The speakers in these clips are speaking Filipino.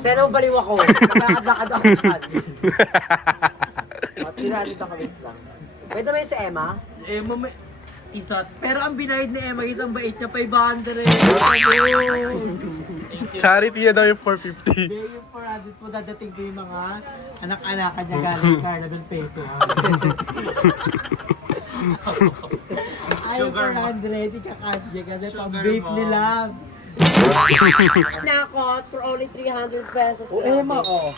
Sana baliw ako. Lakad-lakad ako. Tinatid ako wait lang. Pwede naman si Emma? Emma may isa. Pero ang binayad ni Emma isang bait niya 500. Charity yan daw yung 450. Hindi, yung 400 po dadating ko yung mga anak-anakan niya galing Carla ng peso. Ay, 400, ikakash niya kasi pang-vape nila. Nakot for only 300 pesos. O Emma, oh.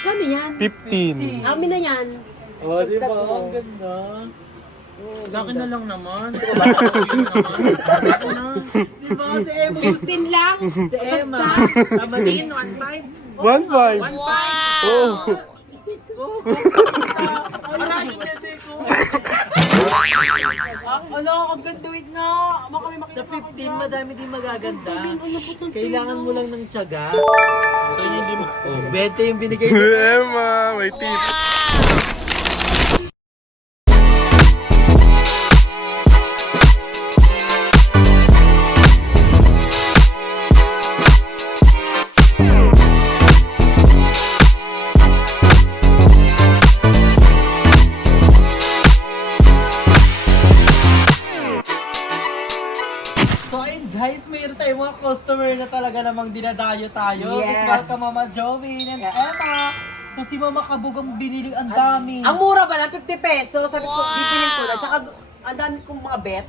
Kano yan? 15. Amin na yan. Oh, di ba? Ang ganda. Sa akin na lang naman. Di ba? Si Emma. 15 lang. Si Emma. Tama 15, din. 1.5. 1.5. 1.5. Oh. Maraming dede ko. Ano, ang ganda wait nga. Baka may Sa makita 15, madami din magaganda. Kailangan mo lang ng tiyaga. So yun hindi mo. 20 yung binigay niya. Emma, may tip. So ayun guys, mayroon tayong mga customer na talaga namang dinadayo tayo. Yes. Tapos welcome Mama Joey and Emma. So si Mama Kabog ang binili ang dami. Ang mura ba lang? 50 pesos. Sabi ko, bibilin ko na. Tsaka ang dami kong mga bet.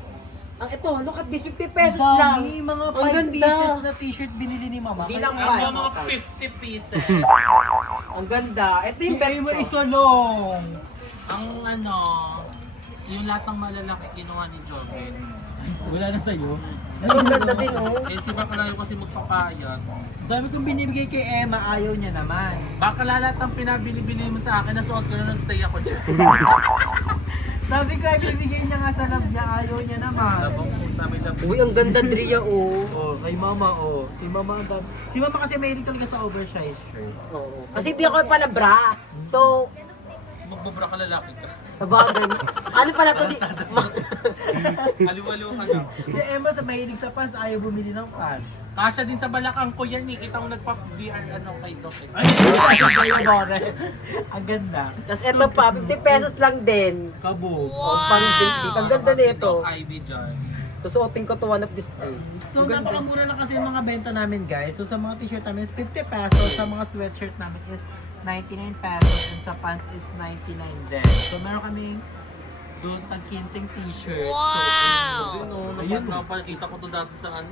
Ang ito, look at this, 50 pesos lang. Dami, mga Ang 5 ganda. pieces na t-shirt binili ni Mama. Bilang Ang mga five. 50 pieces. Ang ganda. Ito yung bet Ay, ko. isolong. Ang ano, yung lahat ng malalaki kinuha ni Joven. Wala na sa'yo. Ang ganda din, oh. Eh si Bakalayo kasi magpapayat. Dami kong binibigay kay Emma, ayaw niya naman. Baka lahat ng pinabili-bili mo sa akin, nasuot ko na nag-stay ako dyan. Sabi ko, ibibigay niya nga sa love niya, ayaw niya naman. Labang puta, may labang. Uy, ang ganda, Dria, oh. Oh, kay Mama, oh. Si Mama, si Mama kasi mahilig talaga sa oversized shirt. Oo. Kasi di ako pala bra. So, Magbabra ka lalaki ka. sa bagay. Ano pala to? Aliwalo ka na. Si Emma sa mahilig sa pants, ayaw bumili ng pants. Kasya din sa balakang ko yan eh. Kita mo nagpa-VR ano kay Doc eh. Ay, ang ganda. Tapos ito pa, 50 pesos lang din. Kabog. Oh, pang date. Ang ganda nito. ID dyan. Susuotin ko to one of this day. So, napakamura na kasi yung mga benta namin, guys. So, sa mga t-shirt namin is 50 pesos. Sa mga sweatshirt namin is 99 pesos. And sa pants is 99 din. So, meron kaming doon tag-kinsing t-shirt. Wow! So, Ayun, napakita ko to dati sa ano.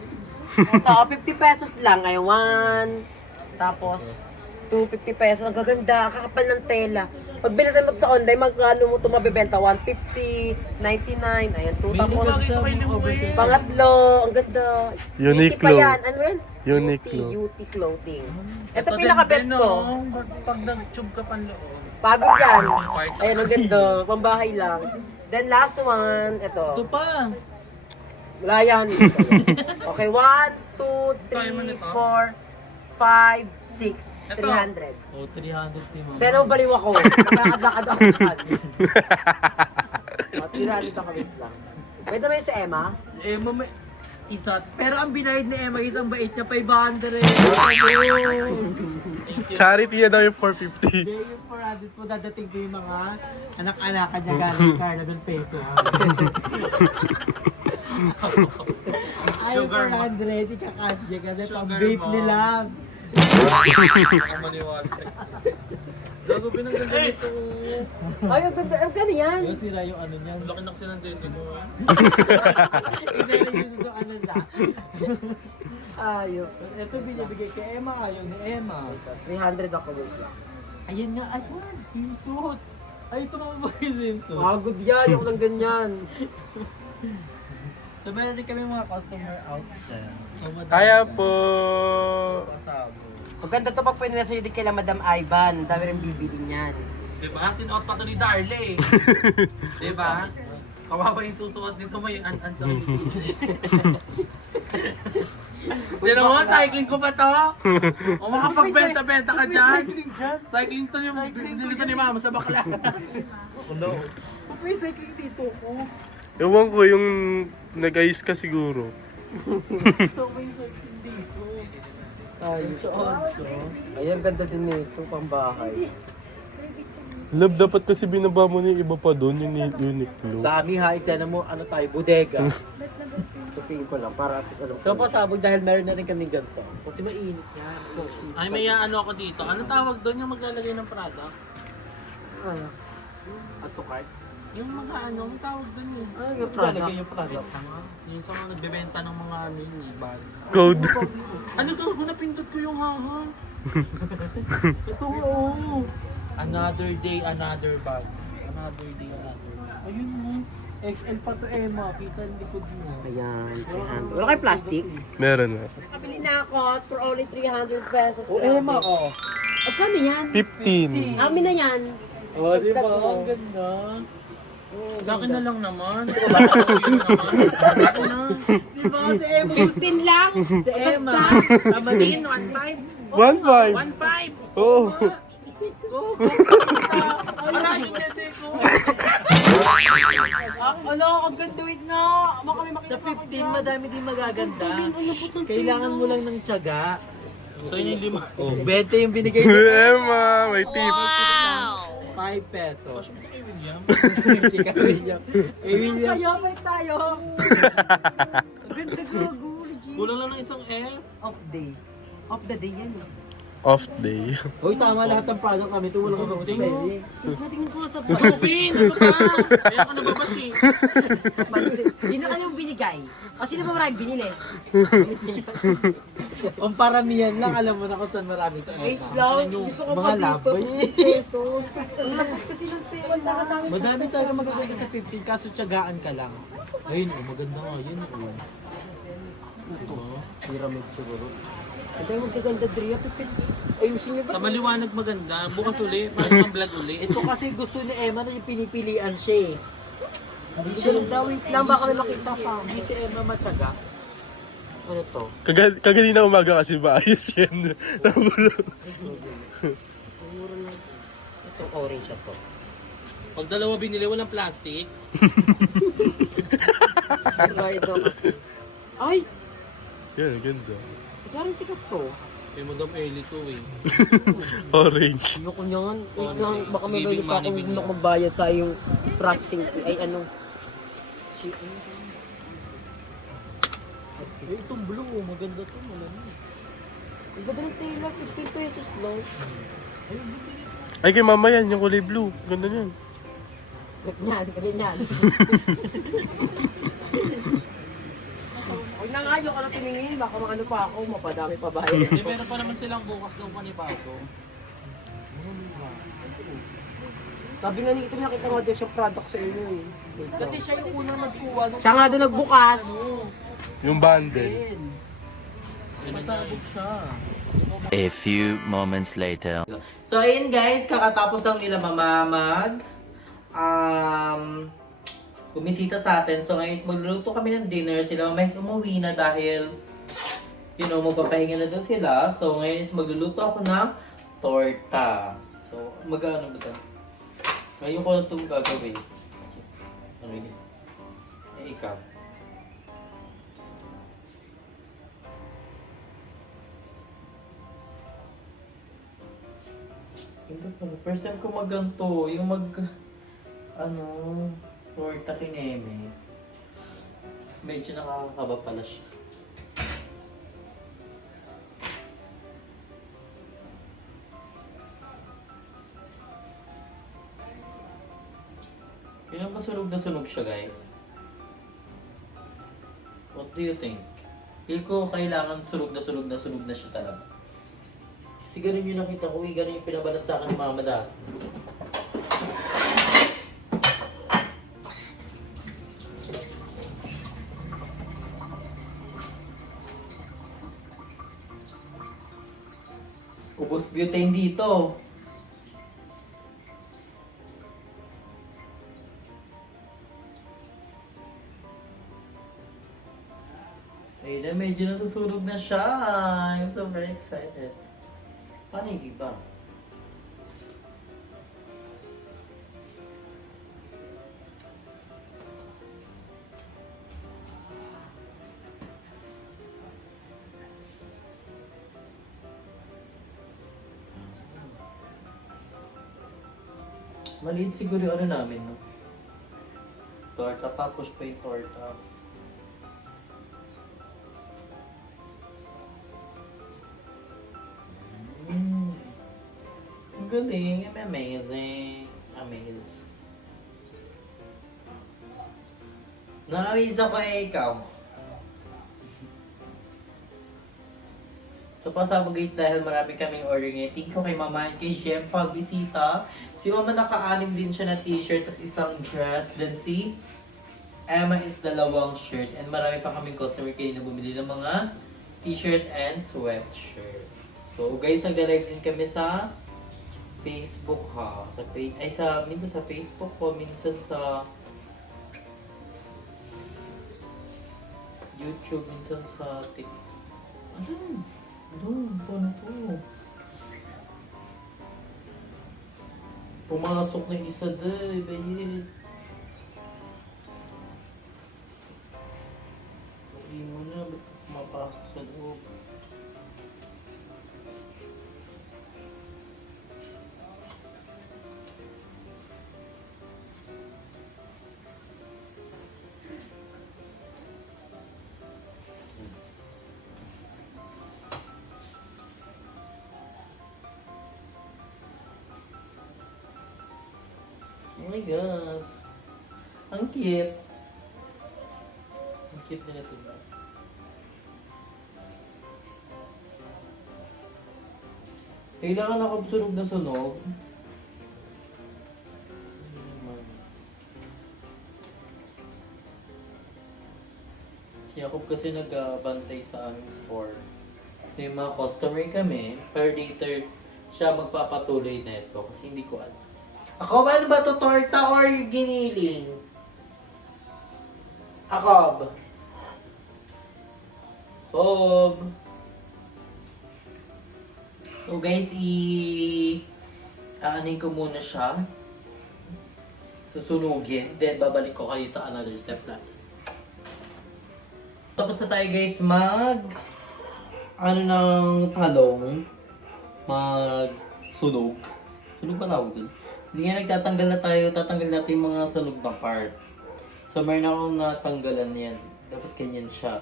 Ito, 50 pesos lang. Ay, 1. Tapos, 250 pesos. Ang gaganda. Kakapal ng tela. Pag bilatan mo sa online, magkano mo ito mabibenta? 150, 99, ayan, 2. Tapos, pangatlo, ang ganda. Uniqlo. UT pa yan. Ano yan? Uniqlo. UT clothing. Ito pinakabet ko. Pag nag-tube ka pan loob. Pagod yan. Ayan, ang ganda. Pambahay lang. Then last one, ito ito. pa. Wala yan. Okay, 1, 2, 3, 4, 5, 6, 300. Oh, 300 si Mama. Sana baliw ako. Nakakad-lakad ako. Tinalit ako wait lang. Pwede naman si Emma? Emma may isa. Pero ang binayad ni Emma isang bait niya 500. Charity yan daw yung 450. Hindi, yung 400 po dadating ko yung mga anak-anakan niya galing Carla ng peso. Ay, 400, ikakash niya kasi pang-vape nila. Gago pinaganda nito. Ay, ang ganda. Ang ganda yan. Yung sira yung ano niya. Laki na kasi ng dente mo. Isa na yung susukan na siya. Ayok. Ito binibigay kay Emma, ayaw ni Emma. 300 ako wait lang. Ayan nga, ay, swimsuit. Ay, ito naman ba yung swimsuit? Pagod yan. Yung lang ganyan. So, meron din kami mga customer out there. So, madami Kaya yan. po. Pasabo. Maganda to pag pinweso yun din kay Madam Ivan. Ang dami rin bibili niyan. Diba? Sinuot pa to ni Darley. Diba? Kawawa yung susuot nito mo yung an-an. Hindi naman, cycling ko pa to. O makapagbenta-benta ka dyan. Cycling dyan? Cycling to yung binili to ni Mama sa bakla. May cycling dito ko. Ewan ko yung nag-ayos ka siguro. So, may cycling dito. Ay, ayan, ganda din nito, pambahay. Love, dapat kasi binaba mo na yung iba pa doon, yung Uniqlo. Dami ha, isa na mo, ano tayo, bodega. Tupiin ko lang, para at least alam ko. So pasabog dahil meron na rin kami ganito. Kasi mainit yan. Ay, may ano ako dito. Ano tawag doon yung maglalagay ng product? Ano? At to cart. Yung mga ano, ang tawag doon yun. Ay, yung Lalagay product. yung product. Yung sa mga nagbebenta ng mga ano yun, bag. Code. Ano to? Napindot ko yung haha. Ito, oo. Another day, another bag. Another day, another bag. Ayun mo. XL pa to Emma. Kita yung likod mo. Ayan, 300. Wala kayo plastic? Meron na. Nakabili na ako for only 300 pesos. O Emma, oh. Magkano yan? 15. Amin na yan. Oh, di ba? Tatlo. Ang ganda. Sa akin na lang naman. Ako na. Di ba? Si Emma. 15 lang. Si Emma. Tama 15, din. 1.5. 1.5. 1.5. Oo. Wala yung dede ko. Ano, ang ganda wait nga. Baka may makita Sa 15, madami din magaganda. Kailangan mo lang ng tiyaga. So yun yung lima. Oh, 20 yung binigay ko. Emma, may tip. 5 pesos. Kay William. Chika William. Eh, William. Tayo, balik tayo. Ang ganda gago, legit. Kulang lang ng isang L. Off day. Off the day yan. Off day. Hoy, tama lahat ng product kami. Ito walang ano spelling. Natingin ko nga sa Pin, ano ka? Kaya ka nababasi. pansin. Hindi na kanyang binigay. Kasi na ba maraming binili? Ang paramihan lang, alam mo na kung saan marami sa Wait Emma. lang. Gusto ko Mga pa lab. dito. Pesos. Ang lakas kasi ng pera. Para sa amin. Madami talaga magaganda sa 15, kaso tiyagaan ka lang. Ayun, oh, maganda nga. Yun, oh. Pyramid siguro. Ang tayo magkaganda, Drea. Pipit. Ayusin niyo ba? Sa maliwanag maganda. Bukas uli. Parang ang vlog uli. Ito kasi gusto ni Emma na yung pinipilian siya eh. Hindi siya yung Wait lang, baka may makita pa. Hindi si Emma matyaga. Ano to? Kaganina umaga kasi maayos yan. Ito, orange siya to. Pag dalawa binili, walang plastic. Right daw kasi. Ay! Yan, ganda. Saan sikat to? Kay Madam Ellie to eh. Orange. Ayoko niyan. Wait lang, baka may Giving pa money akong video. magbayad sa yung processing. Ay, ano. Eh, itong blue, oh, maganda to. Malamig. Ang ganda ng tela, 15 pesos lang. Ay, kay mama yan, yung kulay blue. Ganda niyan. Ganyan. Huwag na nga, yung ka na tumingin. Baka makano pa ako, mapadami pa bayad. Hindi, meron pa naman silang bukas daw panibago. Sabi nga nito, nakita nga doon siya product sa inyo eh. Kasi siya yung unang nagkuha. Siya nga doon nagbukas. Yung bundle. Masabog siya. A few moments later. So, ayun guys, kakatapos lang nila mamamag. Bumisita sa atin. So, ngayon magluluto kami ng dinner. Sila mamaya umuwi na dahil, you know, magpapahinga na doon sila. So, ngayon is magluluto ako ng torta. So, mag-ano ba ito? Ngayon ko lang itong gagawin. Okay. Eh, ikaw. First time ko magganto, yung torta kineme. Medyo nakakakaba pala siya. Kailan ba sunog na sunog siya, guys? What do you think? Feel ko kailangan sunog na siya talaga. Kasi ganun yung nakita ko, ganun yung pinabalat sa akin ni Mama dati. Ubus butane dito. Ayun na, medyo nasusunog na siya. I'm so very excited. Paano yung iba? Maliit siguro yung ano namin, no? Torta pa, push pa yung torta. Ang galing, amazing. Amaze. Na-amaze ako ikaw. So pasabog guys dahil marami kaming order ngayon. Thank you kay Mama and kay Jem pagbisita. Si Mama naka-anim din siya na t-shirt at isang dress. Then si Emma is 2 shirt. And marami pa kaming customer kayo na bumili ng mga t-shirt and sweatshirt. So guys, nagla-live din kami sa Facebook ha. Sa page, ay minsan sa Facebook ko, minsan sa YouTube, minsan sa TikTok. Paano to? Pumasok na isa doon, bayit. Hindi mo na, ba't pumapasok sa loob? Oh my gosh. Ang cute. Ang cute nila ito. Kailangan ako sunog na sunog. Si Jacob kasi nagbantay sa aming store. So yung mga customer kami, per later siya magpapatuloy na ito kasi hindi ko alam. Ako ba, ano ba to, torta or giniling? Akob. Bob. So guys, aanin ko muna siya. Susunugin. Then babalik ko kayo sa another step natin. Tapos na tayo guys ano ng talong. Sunog. Sunog ba tawag dun? Hindi nga nagtatanggal na tayo, tatanggal natin yung mga sunog na part. So mayroon akong natanggalan yan. Dapat ganyan siya.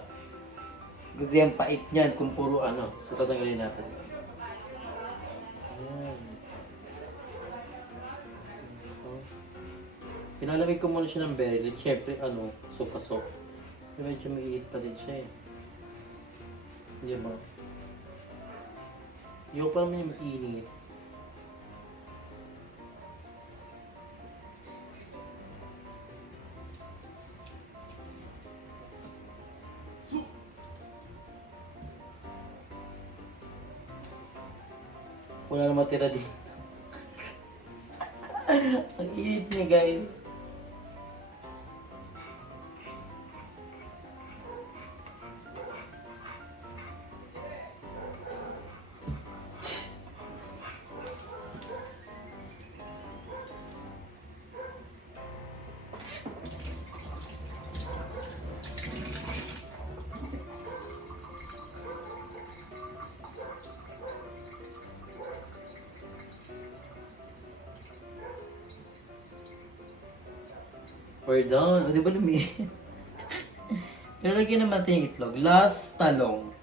Kasi yung pait niyan kung puro ano. So tatanggalin natin. Ayan. Pinalamig ko muna siya ng berry. Siyempre, sopa-soap. Medyo mainit pa din siya eh. Hindi ba? Yung pa naman yung mainit. Wala na matira dito. Ang init niya guys. We're done. O, di ba lumiit? Pero lagyan naman natin yung itlog. Last talong.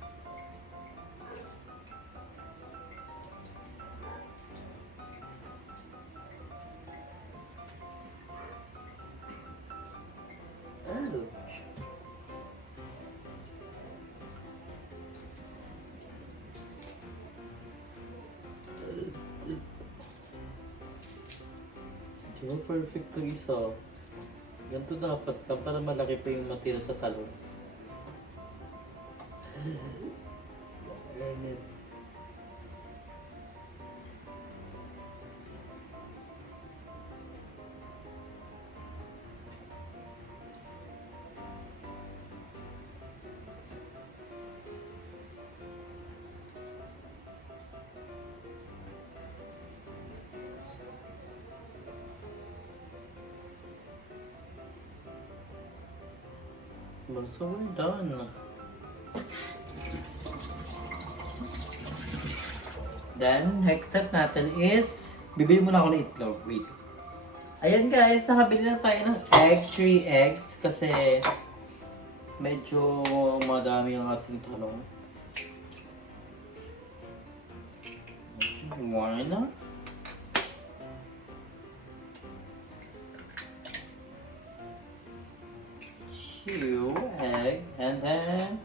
Di ba perfect to isa? Ganito dapat na para malaki pa yung matira sa talong. So we're done. Then, next step natin is, bibili muna ako ng itlog. Wait. Ayan guys, nakabili na tayo ng egg, 3 eggs kasi medyo madami ang ating talong. One. 2 egg, and then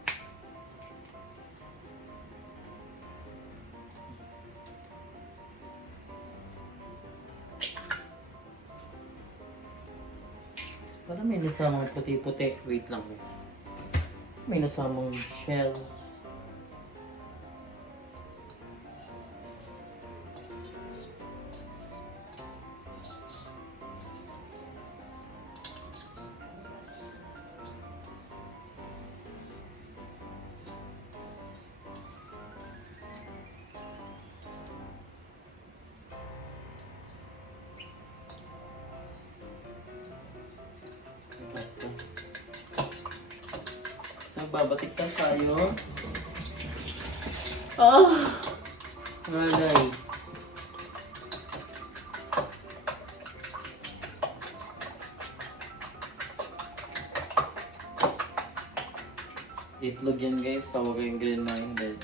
parang may nasamang puti-puti. Wait lang. May nasamang shell. Babatiktan tayo. Malay. Itlog yan guys, tawag yung green-minded.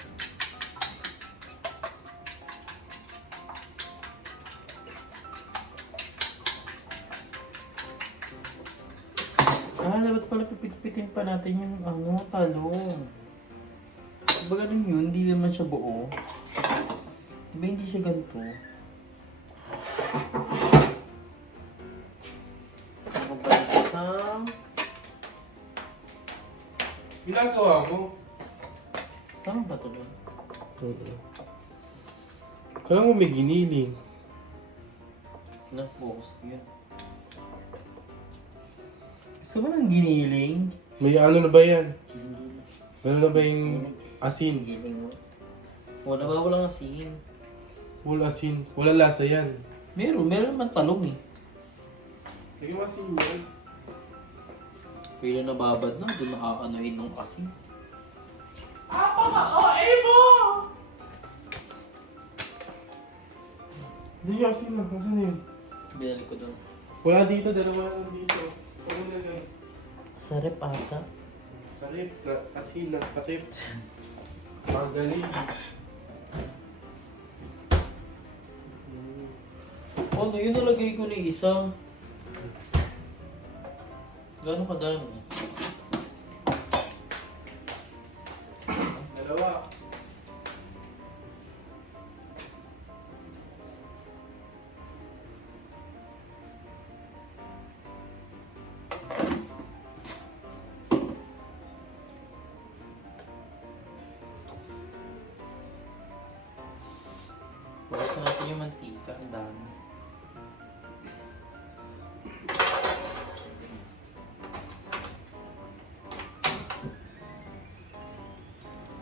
Dapat pala pipit-pitin pa natin yung talong. Diba ganun yun? Hindi naman siya buo. Diba hindi siya ganito? Ako ba isang... Ginagawa mo? Tama ba ito doon? Kailangan mo may giniling. Focus yun. Gusto mo ng giniling? May ano na ba yan? Meron na ba yung asin? Wala ba? Walang asin. Wala asin. Wala lasa yan. Meron naman talong eh. Lagyan mo asin yan. Pila nababad na, doon nakakanoin ng asin. Hindi yung asin lang. Asan yun? Binalik ko doon. Wala dito. Dalawa lang dito. Ano na guys? Sa rep ata. Sarip. Asin na. Katip. Magaling. Ano, yun nalagay ko ni isang. Gano'ng kadami? Dalawa. Bakit natin yung mantika? Ang dami.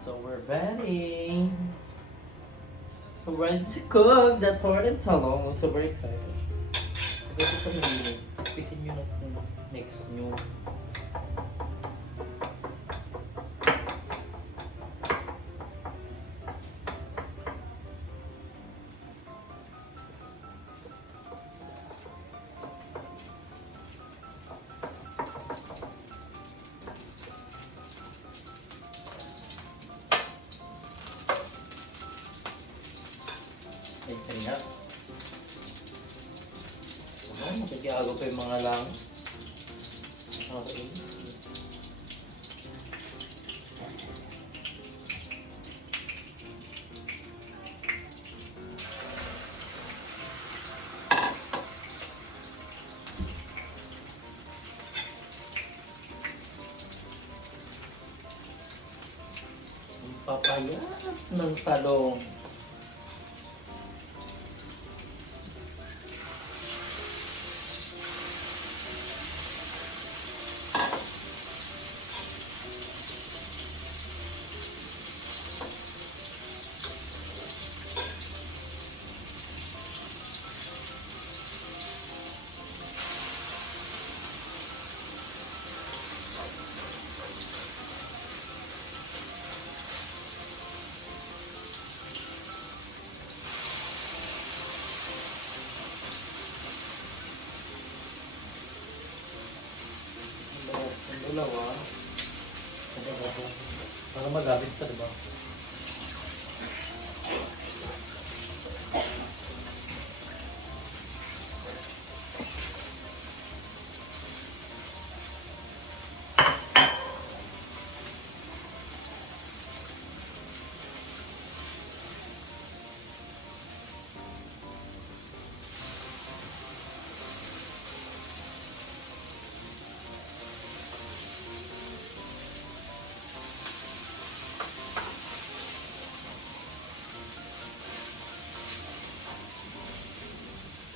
So we're ready. So we're ready to cook that pork and talong. I'm super excited. Ito pa rin. Pikin nyo na kung next nyo. Ito na. Magkakago pa yung mga lang. Okay. Ang papayat ng talong. Dalawa. Para magamit pa, diba?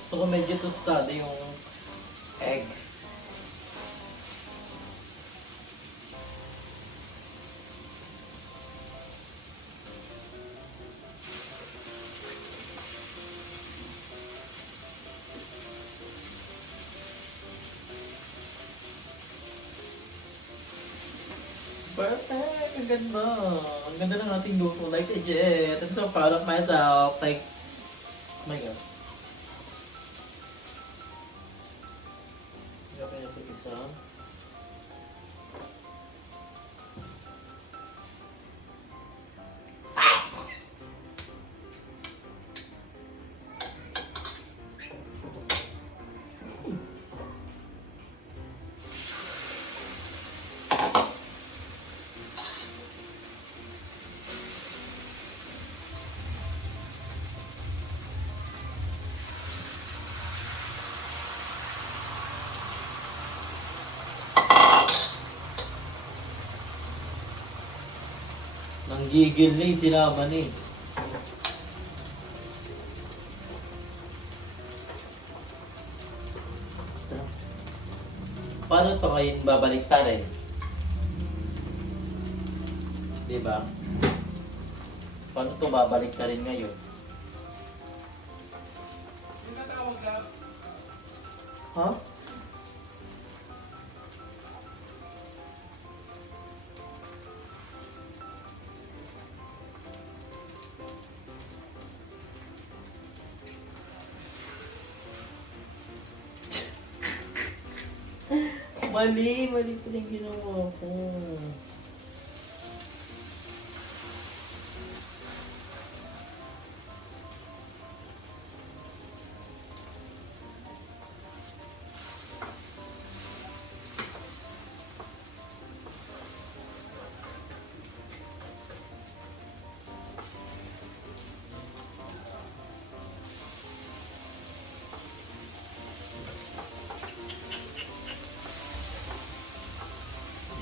So, kung medyo tostado yung egg. Perfect! Ang ganda! Ang ganda ng ating luto. Like legit! I'm so proud of myself. Like, oh my God. Okay na ito isa. Nanggigil na yung sinama ni. Paano to kayo babalik pa rin? Diba? Paano to babalik ka rin ngayon? Ha? Mali pa rin ginawa ko.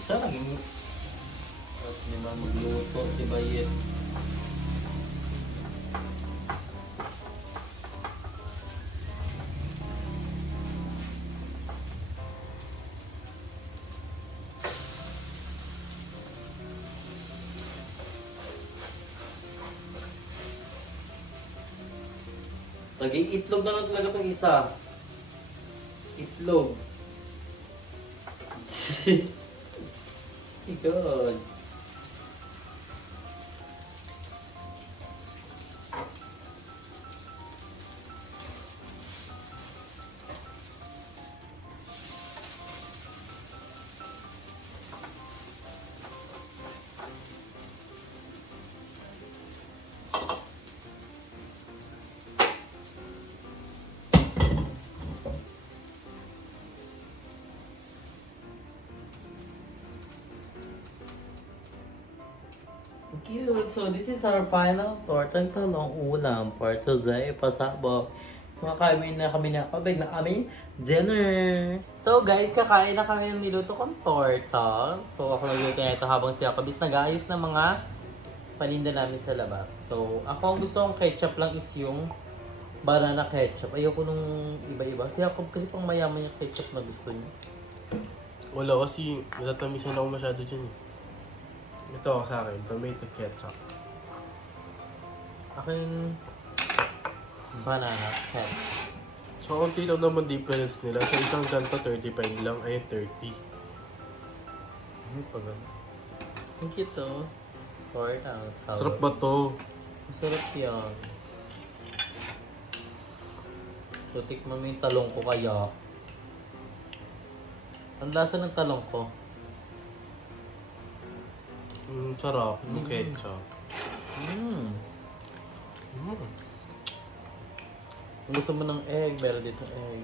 Isa naging at di ba magluto si Bayet. Nag-iitlog na lang talaga itong isa. Itlog. God. Cute. So this is our final tortang talong ulam for today. Pasabog. So kakain na kami na kabig na aming dinner. So guys, kakain na kami ng niluto kong torta. So ako nagluto na ito habang si Jacobis nag-aayos ng mga paninda namin sa labas. So ako ang gusto kong ketchup lang is yung banana ketchup. Ayoko nung iba-iba. Si Jacob kasi pang mayaman yung ketchup na gusto niya. Wala kasi, natamisan ako masyado dyan eh. Ito ako sa akin, tomato ketchup. Akin banana ketchup. So, konti lang naman difference nila. Sa isang ganito, 35 lang. Ayun, 30. Ano pa gano'n? Ang cute to. Torta. Sarap ba to? Masarap yan. So, tikman mo yung talong ko kaya. Ang lasa ng talong ko. Sarap. Yung ketchup. Mm. Mm. Kung gusto mo ng egg, meron dito egg.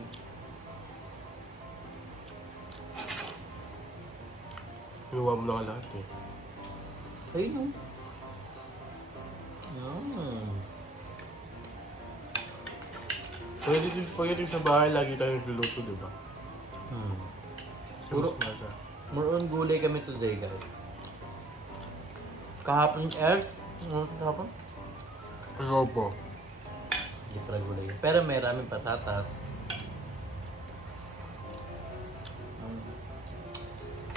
Kinuha mo na nga lahat eh. Ayun. Mm. Pwede din sa bahay, lagi tayo nagluluto, di ba? Hmm. Puro maga. More on gulay kami today, guys. Kahapon egg. Kahapon? Ano po? Hindi pala gulay. Pero may raming patatas.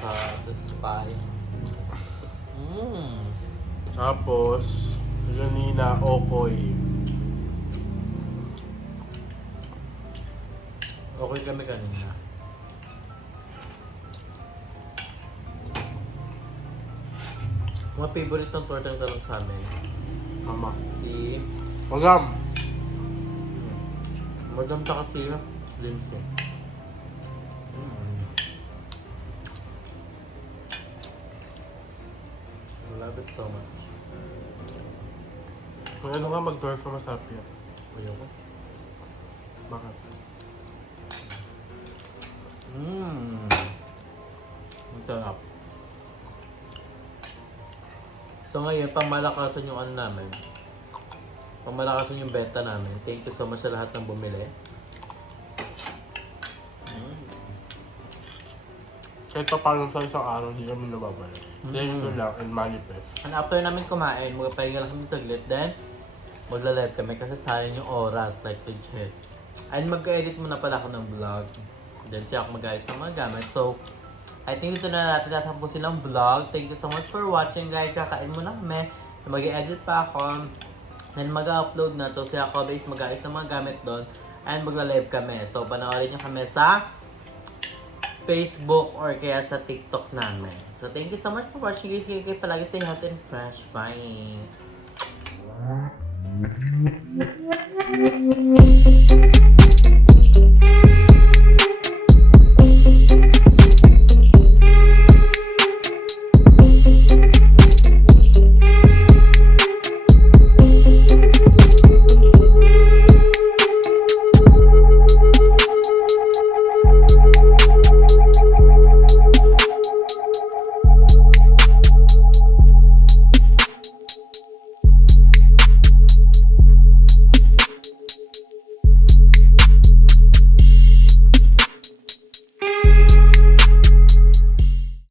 Satisfy. Tapos, Janina Okoy. Okay kami kanina. Mga favorite ng tortang talong sa amin. Mama. Si Magam! Madam tsaka si Lindsay. I love it so much. Kung ano nga mag-dwarf na masarap yan. Ayoko. Bakit? Ang sarap. So ngayon, pamalakasan yung ano namin. Pamalakasan yung benta namin. Thank you so much sa lahat ng bumili. Kahit pa paano sa isang araw, hindi kami nababalik. Then ito lang, and manifest. And after namin kumain, magpapahinga lang kami saglit. Then, magla-live kami kasi sayang yung oras, like legit. And mag-edit muna pala ako ng vlog. Then, siya ako mag-ayos ng mga gamit. So, I think ito na natin tatapusin ang vlog. Thank you so much for watching, guys. Kakain muna kami. Mag-edit pa ako. Then, mag-upload na to. Si ako is mag-ayos ng mga gamit doon. And magla-live kami. So, panoorin nyo kami sa Facebook or kaya sa TikTok namin. So, thank you so much for watching, guys. Kaya palagi stay healthy and fresh. Bye!